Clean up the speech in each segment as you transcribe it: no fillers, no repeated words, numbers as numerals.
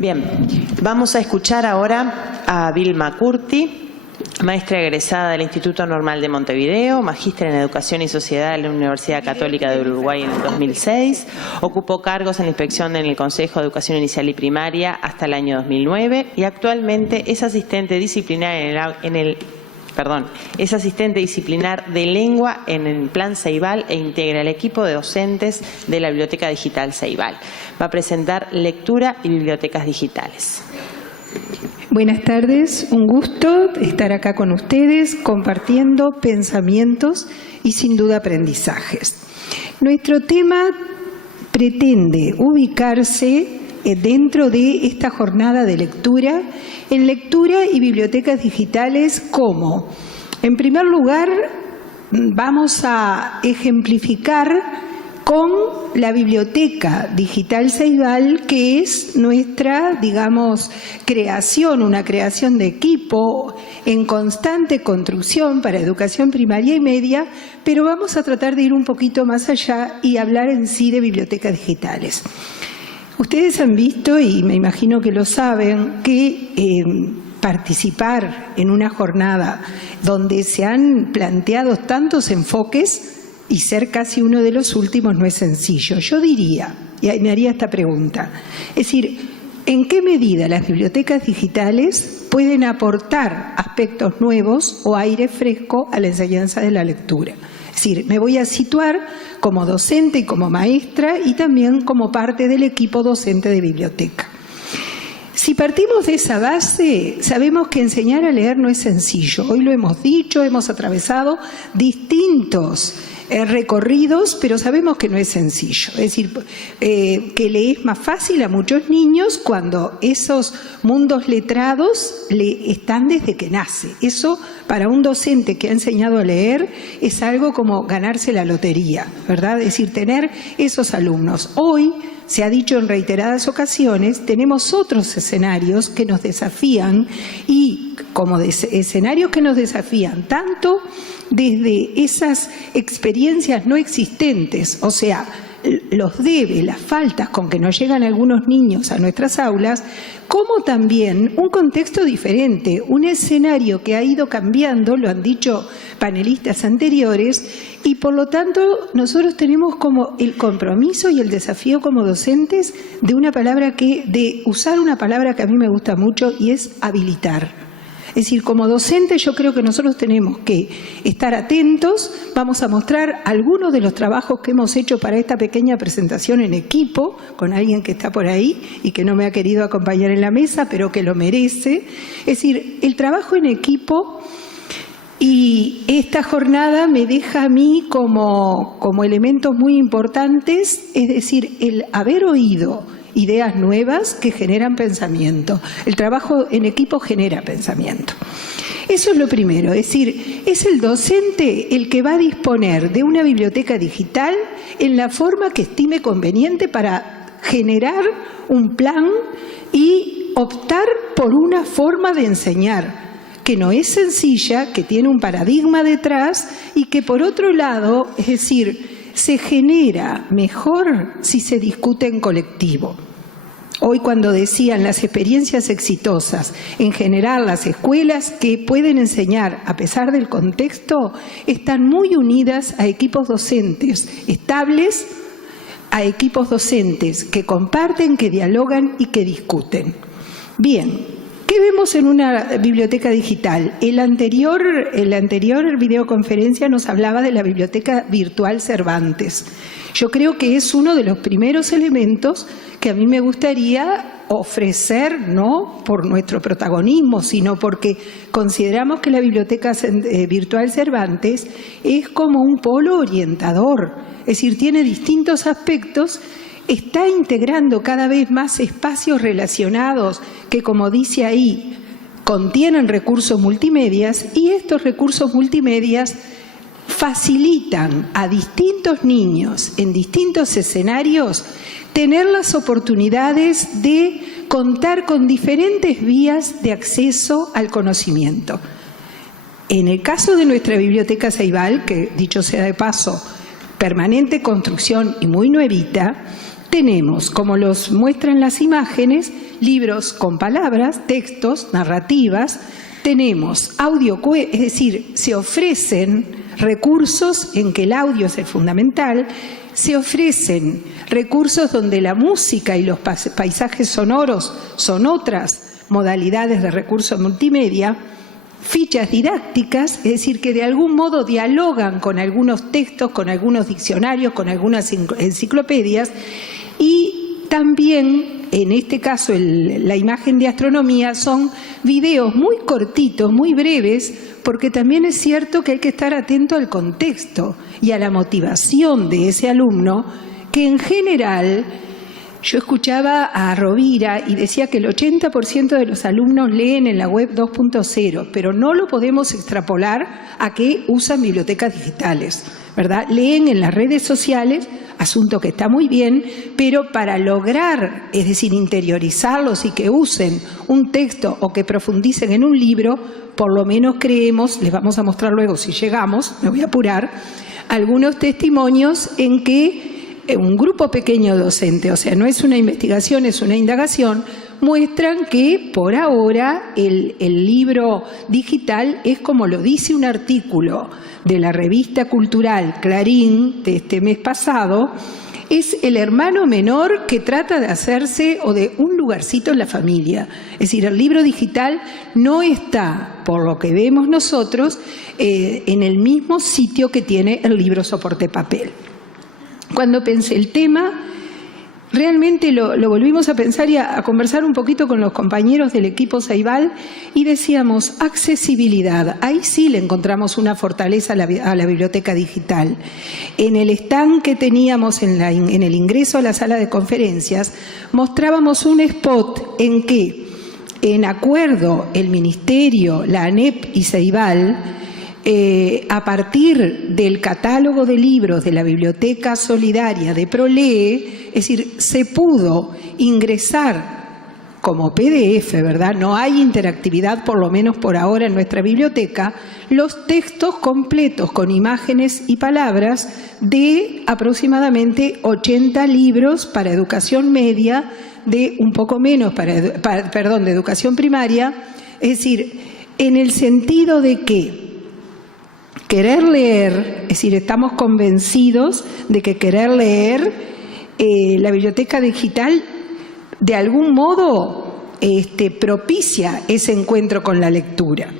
Bien, vamos a escuchar ahora a Vilma Curti, maestra egresada del Instituto Normal de Montevideo, magíster en Educación y Sociedad de la Universidad Católica de Uruguay en el 2006, ocupó cargos en la inspección en el Consejo de Educación Inicial y Primaria hasta el año 2009 y actualmente es asistente disciplinar es asistente disciplinar de lengua en el Plan Ceibal e integra el equipo de docentes de la Biblioteca Digital Ceibal. Va a presentar lectura y bibliotecas digitales. Buenas tardes, un gusto estar acá con ustedes compartiendo pensamientos y sin duda aprendizajes. Nuestro tema pretende ubicarse dentro de esta jornada de lectura, en lectura y bibliotecas digitales como, en primer lugar, vamos a ejemplificar con la Biblioteca Digital Ceibal, que es nuestra, digamos, creación, una creación de equipo en constante construcción para educación primaria y media, pero vamos a tratar de ir un poquito más allá y hablar en sí de bibliotecas digitales. Ustedes han visto, y me imagino que lo saben, que participar en una jornada donde se han planteado tantos enfoques y ser casi uno de los últimos no es sencillo. Yo diría, y me haría esta pregunta, es decir, ¿en qué medida las bibliotecas digitales pueden aportar aspectos nuevos o aire fresco a la enseñanza de la lectura? Es decir, me voy a situar como docente y como maestra y también como parte del equipo docente de biblioteca. Si partimos de esa base, sabemos que enseñar a leer no es sencillo. Hoy lo hemos dicho, hemos atravesado distintos recorridos, pero sabemos que no es sencillo. Es decir, que le es más fácil a muchos niños cuando esos mundos letrados le están desde que nace. Eso, para un docente que ha enseñado a leer, es algo como ganarse la lotería, ¿verdad? Es decir, tener esos alumnos. Hoy, se ha dicho en reiteradas ocasiones, tenemos otros escenarios que nos desafían y como escenarios que nos desafían tanto desde esas experiencias no existentes, o sea, los debe, las faltas con que nos llegan algunos niños a nuestras aulas, como también un contexto diferente, un escenario que ha ido cambiando, lo han dicho panelistas anteriores, y por lo tanto nosotros tenemos como el compromiso y el desafío como docentes de usar una palabra que a mí me gusta mucho y es habilitar. Es decir, como docentes yo creo que nosotros tenemos que estar atentos. Vamos a mostrar algunos de los trabajos que hemos hecho para esta pequeña presentación en equipo, con alguien que está por ahí y que no me ha querido acompañar en la mesa, pero que lo merece. Es decir, el trabajo en equipo, y esta jornada me deja a mí como elementos muy importantes, es decir, el haber oído ideas nuevas que generan pensamiento. El trabajo en equipo genera pensamiento. Eso es lo primero, es decir, es el docente el que va a disponer de una biblioteca digital en la forma que estime conveniente para generar un plan y optar por una forma de enseñar que no es sencilla, que tiene un paradigma detrás y que por otro lado, es decir, se genera mejor si se discute en colectivo. Hoy cuando decían las experiencias exitosas, en general las escuelas que pueden enseñar a pesar del contexto, están muy unidas a equipos docentes estables, a equipos docentes que comparten, que dialogan y que discuten. Bien. ¿Qué vemos en una biblioteca digital? El anterior videoconferencia nos hablaba de la Biblioteca Virtual Cervantes. Yo creo que es uno de los primeros elementos que a mí me gustaría ofrecer, no por nuestro protagonismo, sino porque consideramos que la Biblioteca Virtual Cervantes es como un polo orientador, es decir, tiene distintos aspectos. Está integrando cada vez más espacios relacionados que, como dice ahí, contienen recursos multimedias y estos recursos multimedias facilitan a distintos niños en distintos escenarios tener las oportunidades de contar con diferentes vías de acceso al conocimiento. En el caso de nuestra Biblioteca Ceibal, que dicho sea de paso, permanente construcción y muy nuevita, tenemos, como los muestran las imágenes, libros con palabras, textos, narrativas, tenemos audio, es decir, se ofrecen recursos en que el audio es el fundamental, se ofrecen recursos donde la música y los paisajes sonoros son otras modalidades de recursos multimedia, fichas didácticas, es decir, que de algún modo dialogan con algunos textos, con algunos diccionarios, con algunas enciclopedias, y también, en este caso, la imagen de astronomía son videos muy cortitos, muy breves, porque también es cierto que hay que estar atento al contexto y a la motivación de ese alumno, que en general, yo escuchaba a Rovira y decía que el 80% de los alumnos leen en la web 2.0, pero no lo podemos extrapolar a que usan bibliotecas digitales, ¿verdad? Leen en las redes sociales, asunto que está muy bien, pero para lograr, es decir, interiorizarlos y que usen un texto o que profundicen en un libro, por lo menos creemos, les vamos a mostrar luego si llegamos, me voy a apurar, algunos testimonios en que un grupo pequeño docente, o sea, no es una investigación, es una indagación, muestran que por ahora el libro digital es, como lo dice un artículo de la revista cultural Clarín de este mes pasado, es el hermano menor que trata de hacerse o de un lugarcito en la familia. Es decir, el libro digital no está, por lo que vemos nosotros, en el mismo sitio que tiene el libro soporte papel. Cuando pensé el tema, realmente lo volvimos a pensar y a conversar un poquito con los compañeros del equipo Ceibal y decíamos, accesibilidad, ahí sí le encontramos una fortaleza a la biblioteca digital. En el stand que teníamos en el ingreso a la sala de conferencias, mostrábamos un spot en que, en acuerdo el Ministerio, la ANEP y Ceibal, a partir del catálogo de libros de la Biblioteca Solidaria de ProLee, es decir, se pudo ingresar como PDF, ¿verdad? No hay interactividad, por lo menos por ahora en nuestra biblioteca, los textos completos con imágenes y palabras de aproximadamente 80 libros para educación media, de un poco menos de educación primaria, es decir, en el sentido de que querer leer, es decir, estamos convencidos de que querer leer, la biblioteca digital de algún modo propicia ese encuentro con la lectura.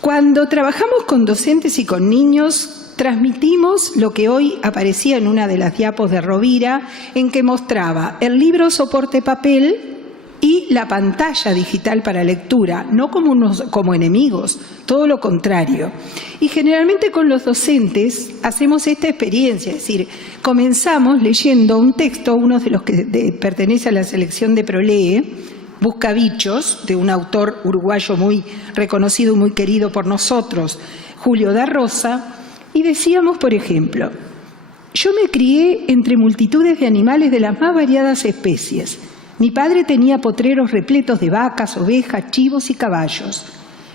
Cuando trabajamos con docentes y con niños, transmitimos lo que hoy aparecía en una de las diapos de Rovira, en que mostraba el libro soporte papel y la pantalla digital para lectura, no como enemigos, todo lo contrario. Y generalmente con los docentes hacemos esta experiencia, es decir, comenzamos leyendo un texto, uno de los que pertenece a la selección de ProLee, Buscabichos, de un autor uruguayo muy reconocido y muy querido por nosotros, Julio da Rosa, y decíamos, por ejemplo, yo me crié entre multitudes de animales de las más variadas especies. Mi padre tenía potreros repletos de vacas, ovejas, chivos y caballos.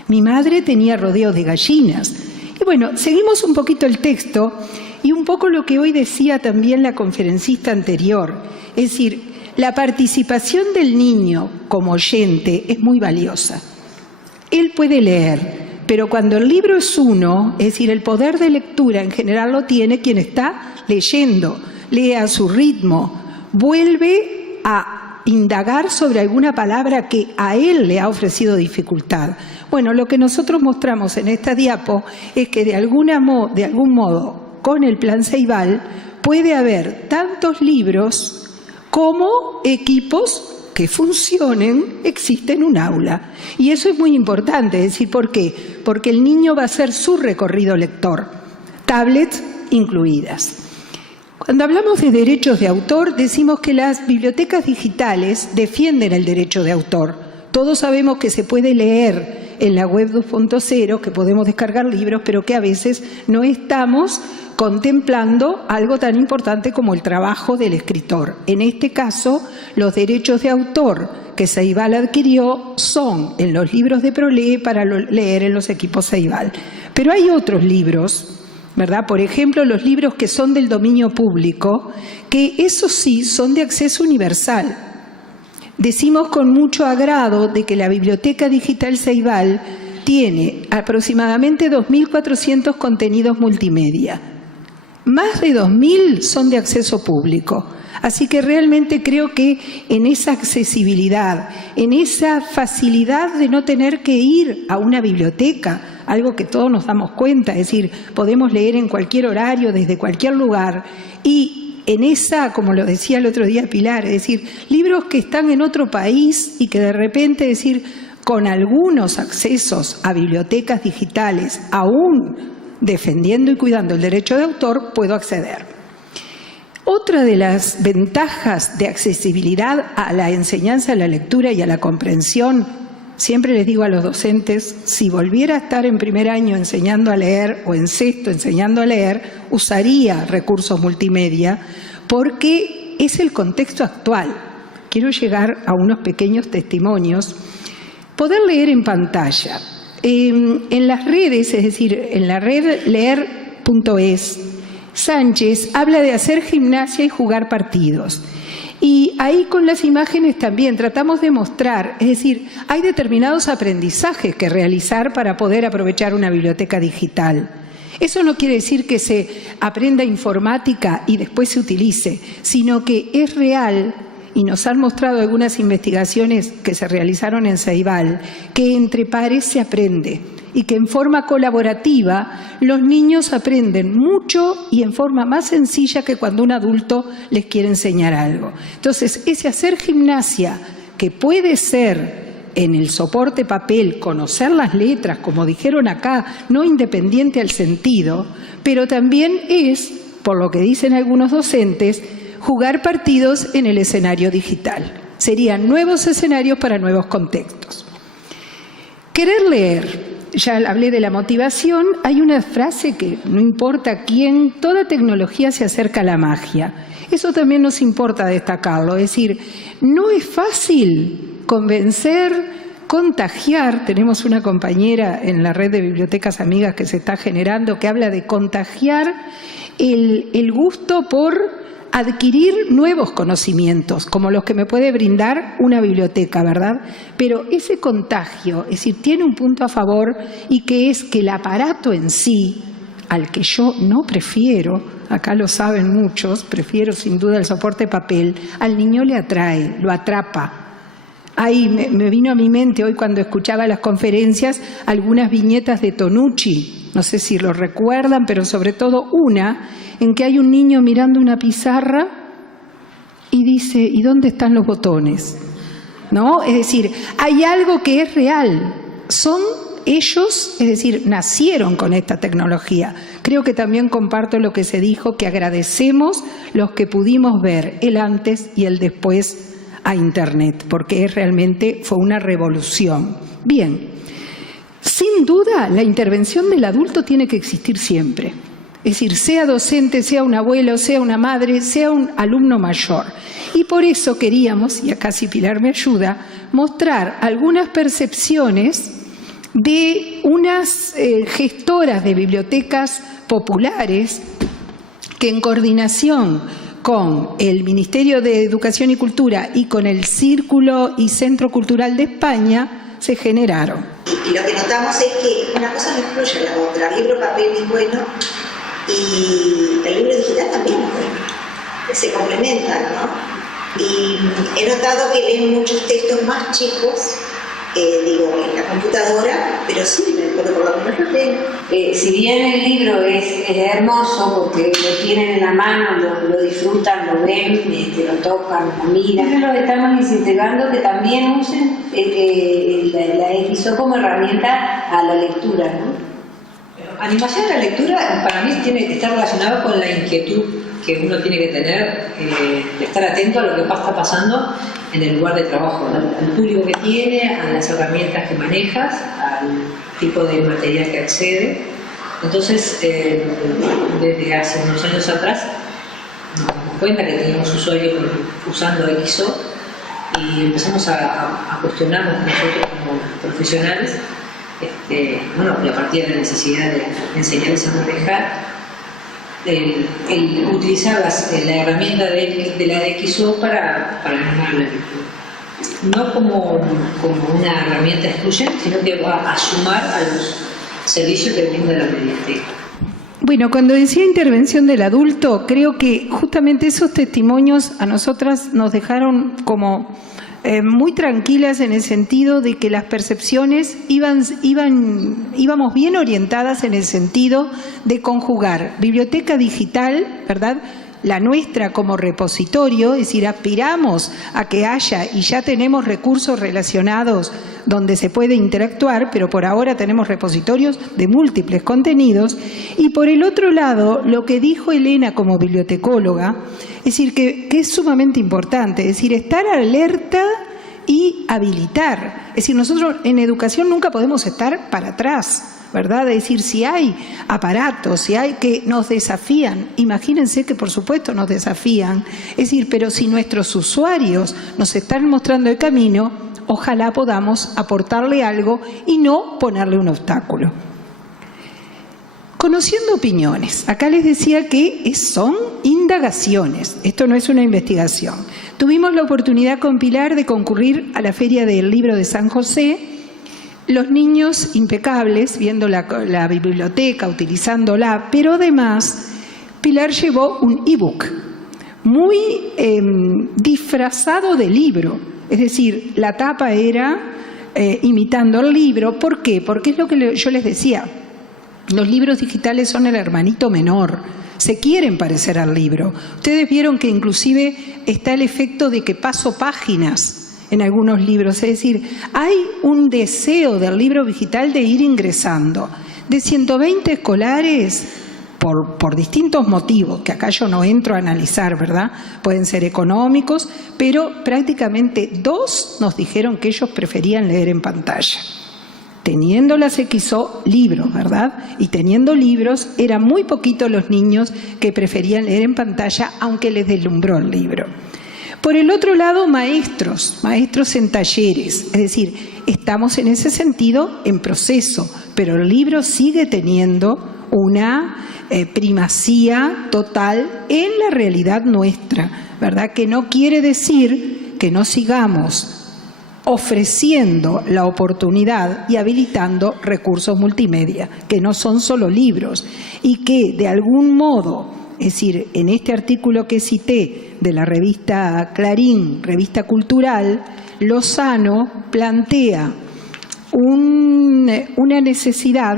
Mi madre tenía rodeos de gallinas. Y bueno, seguimos un poquito el texto y un poco lo que hoy decía también la conferencista anterior. Es decir, la participación del niño como oyente es muy valiosa. Él puede leer, pero cuando el libro es uno, es decir, el poder de lectura en general lo tiene quien está leyendo, lee a su ritmo, vuelve a indagar sobre alguna palabra que a él le ha ofrecido dificultad. Bueno, lo que nosotros mostramos en esta diapo es que de algún modo, con el plan Ceibal, puede haber tantos libros como equipos que funcionen, existen en un aula. Y eso es muy importante, es decir, ¿por qué? Porque el niño va a hacer su recorrido lector, tablets incluidas. Cuando hablamos de derechos de autor, decimos que las bibliotecas digitales defienden el derecho de autor. Todos sabemos que se puede leer en la web 2.0, que podemos descargar libros, pero que a veces no estamos contemplando algo tan importante como el trabajo del escritor. En este caso, los derechos de autor que Ceibal adquirió son en los libros de ProLee para leer en los equipos Ceibal. Pero hay otros libros ¿verdad? Por ejemplo, los libros que son del dominio público, que esos sí son de acceso universal. Decimos con mucho agrado de que la Biblioteca Digital Ceibal tiene aproximadamente 2.400 contenidos multimedia. Más de 2.000 son de acceso público. Así que realmente creo que en esa accesibilidad, en esa facilidad de no tener que ir a una biblioteca, algo que todos nos damos cuenta, es decir, podemos leer en cualquier horario, desde cualquier lugar, y en esa, como lo decía el otro día Pilar, es decir, libros que están en otro país y que de repente, es decir, con algunos accesos a bibliotecas digitales, aún defendiendo y cuidando el derecho de autor, puedo acceder. Otra de las ventajas de accesibilidad a la enseñanza, a la lectura y a la comprensión, siempre les digo a los docentes, si volviera a estar en primer año enseñando a leer o en sexto enseñando a leer, usaría recursos multimedia porque es el contexto actual. Quiero llegar a unos pequeños testimonios. Poder leer en pantalla. En las redes, es decir, en la red leer.es, Sánchez habla de hacer gimnasia y jugar partidos. Y ahí con las imágenes también tratamos de mostrar, es decir, hay determinados aprendizajes que realizar para poder aprovechar una biblioteca digital. Eso no quiere decir que se aprenda informática y después se utilice, sino que es real, y nos han mostrado algunas investigaciones que se realizaron en Ceibal, que entre pares se aprende y que en forma colaborativa los niños aprenden mucho y en forma más sencilla que cuando un adulto les quiere enseñar algo. Entonces, ese hacer gimnasia, que puede ser en el soporte papel, conocer las letras, como dijeron acá, no independiente al sentido, pero también es, por lo que dicen algunos docentes, jugar partidos en el escenario digital. Serían nuevos escenarios para nuevos contextos. Querer leer. Ya hablé de la motivación. Hay una frase que no importa quién, toda tecnología se acerca a la magia. Eso también nos importa destacarlo. Es decir, no es fácil convencer, contagiar. Tenemos una compañera en la red de bibliotecas amigas que se está generando que habla de contagiar el gusto por adquirir nuevos conocimientos, como los que me puede brindar una biblioteca, ¿verdad? Pero ese contagio, es decir, tiene un punto a favor y que es que el aparato en sí, al que yo no prefiero, acá lo saben muchos, prefiero sin duda el soporte papel, al niño le atrae, lo atrapa. Ahí me vino a mi mente hoy cuando escuchaba las conferencias algunas viñetas de Tonucci, no sé si lo recuerdan, pero sobre todo una en que hay un niño mirando una pizarra y dice, ¿y dónde están los botones? ¿No? Es decir, hay algo que es real. Son ellos, es decir, nacieron con esta tecnología. Creo que también comparto lo que se dijo, que agradecemos los que pudimos ver el antes y el después a Internet, porque realmente fue una revolución. Bien, sin duda la intervención del adulto tiene que existir siempre. Es decir, sea docente, sea un abuelo, sea una madre, sea un alumno mayor. Y por eso queríamos, y acá si Pilar me ayuda, mostrar algunas percepciones de unas gestoras de bibliotecas populares que en coordinación con el Ministerio de Educación y Cultura y con el Círculo y Centro Cultural de España se generaron. Y lo que notamos es que una cosa no excluye a la otra. El libro papel es bueno y el libro digital también es bueno. Se complementan, ¿no? Y he notado que leen muchos textos más chicos, en la computadora, pero sirven, porque por lo menos los leen. Si bien el libro es hermoso porque lo tienen en la mano, lo disfrutan, lo ven, lo tocan, lo miran, lo estamos incentivando que también usen la EXO como herramienta a la lectura, ¿no? Animación a la lectura para mí tiene que estar relacionado con la inquietud que uno tiene que tener, de estar atento a lo que está pasando en el lugar de trabajo, ¿no? Al público que tiene, a las herramientas que manejas, al tipo de material que accede. Entonces, desde hace unos años atrás nos dimos cuenta que teníamos usuarios usando XO y empezamos a cuestionarnos nosotros como profesionales, y a partir de la necesidad de enseñarles a manejar, el utilizar la herramienta de la DXO para animar la lectura. No como una herramienta excluyente, sino que va a sumar a los servicios que brinda la biblioteca. Bueno, cuando decía intervención del adulto, creo que justamente esos testimonios a nosotras nos dejaron como muy tranquilas en el sentido de que las percepciones íbamos bien orientadas en el sentido de conjugar biblioteca digital, ¿verdad?, la nuestra como repositorio, es decir, aspiramos a que haya y ya tenemos recursos relacionados donde se puede interactuar, pero por ahora tenemos repositorios de múltiples contenidos. Y por el otro lado, lo que dijo Elena como bibliotecóloga, es decir, que es sumamente importante, es decir, estar alerta y habilitar. Es decir, nosotros en educación nunca podemos estar para atrás, ¿verdad? Es decir, si hay aparatos, si hay que nos desafían, imagínense que por supuesto nos desafían, es decir, pero si nuestros usuarios nos están mostrando el camino, ojalá podamos aportarle algo y no ponerle un obstáculo. Conociendo opiniones, acá les decía que son indagaciones, esto no es una investigación. Tuvimos la oportunidad con Pilar de concurrir a la Feria del Libro de San José. Los niños impecables, viendo la biblioteca, utilizándola, pero además Pilar llevó un ebook muy disfrazado de libro, es decir, la tapa era imitando el libro. ¿Por qué? Porque es lo que yo les decía, los libros digitales son el hermanito menor, se quieren parecer al libro. Ustedes vieron que inclusive está el efecto de que paso páginas en algunos libros, es decir, hay un deseo del libro digital de ir ingresando. De 120 escolares, por distintos motivos, que acá yo no entro a analizar, ¿verdad? Pueden ser económicos, pero prácticamente 2 nos dijeron que ellos preferían leer en pantalla. Teniendo las XO libros, ¿verdad? Y teniendo libros, eran muy poquitos los niños que preferían leer en pantalla, aunque les deslumbró el libro. Por el otro lado, maestros en talleres, es decir, estamos en ese sentido en proceso, pero el libro sigue teniendo una primacía total en la realidad nuestra, ¿verdad? Que no quiere decir que no sigamos ofreciendo la oportunidad y habilitando recursos multimedia, que no son solo libros, y que de algún modo, es decir, en este artículo que cité de la revista Clarín, revista cultural, Lozano plantea una necesidad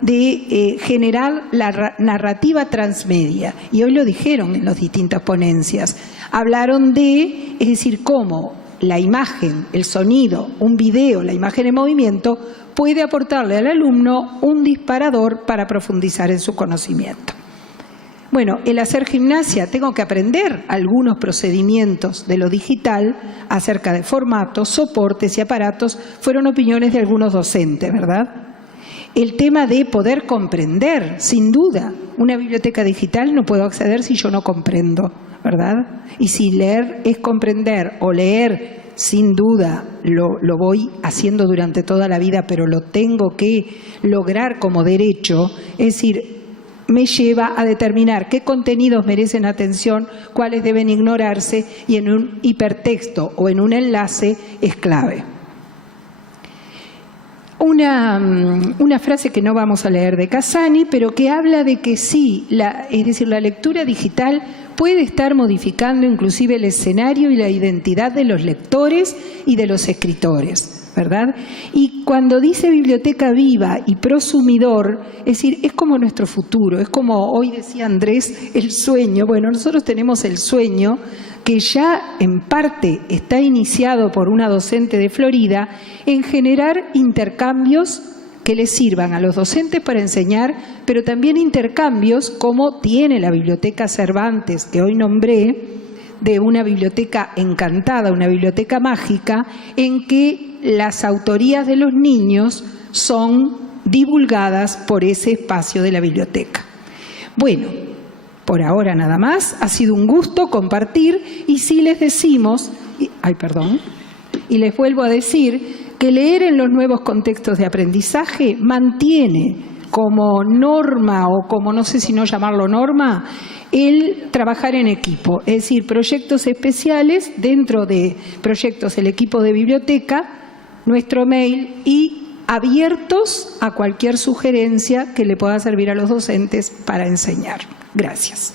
de generar la narrativa transmedia. Y hoy lo dijeron en las distintas ponencias. Hablaron de, es decir, cómo la imagen, el sonido, un video, la imagen en movimiento, puede aportarle al alumno un disparador para profundizar en su conocimiento. Bueno, el hacer gimnasia, tengo que aprender algunos procedimientos de lo digital acerca de formatos, soportes y aparatos, fueron opiniones de algunos docentes, ¿verdad? El tema de poder comprender, sin duda, una biblioteca digital no puedo acceder si yo no comprendo, ¿verdad? Y si leer es comprender o leer, sin duda, lo voy haciendo durante toda la vida, pero lo tengo que lograr como derecho, es decir, me lleva a determinar qué contenidos merecen atención, cuáles deben ignorarse, y en un hipertexto o en un enlace es clave. Una frase que no vamos a leer de Casani, pero que habla de que sí, es decir, la lectura digital puede estar modificando inclusive el escenario y la identidad de los lectores y de los escritores, ¿verdad? Y cuando dice biblioteca viva y prosumidor, es decir, es como nuestro futuro, es como hoy decía Andrés, el sueño. Bueno, nosotros tenemos el sueño que ya en parte está iniciado por una docente de Florida en generar intercambios que les sirvan a los docentes para enseñar, pero también intercambios como tiene la Biblioteca Cervantes, que hoy nombré, de una biblioteca encantada, una biblioteca mágica, en que las autorías de los niños son divulgadas por ese espacio de la biblioteca. Bueno, por ahora nada más, ha sido un gusto compartir, y si les decimos, y les vuelvo a decir que leer en los nuevos contextos de aprendizaje mantiene como norma o como no sé si no llamarlo norma, el trabajar en equipo, es decir, proyectos especiales dentro de proyectos del equipo de biblioteca, nuestro mail y abiertos a cualquier sugerencia que le pueda servir a los docentes para enseñar. Gracias.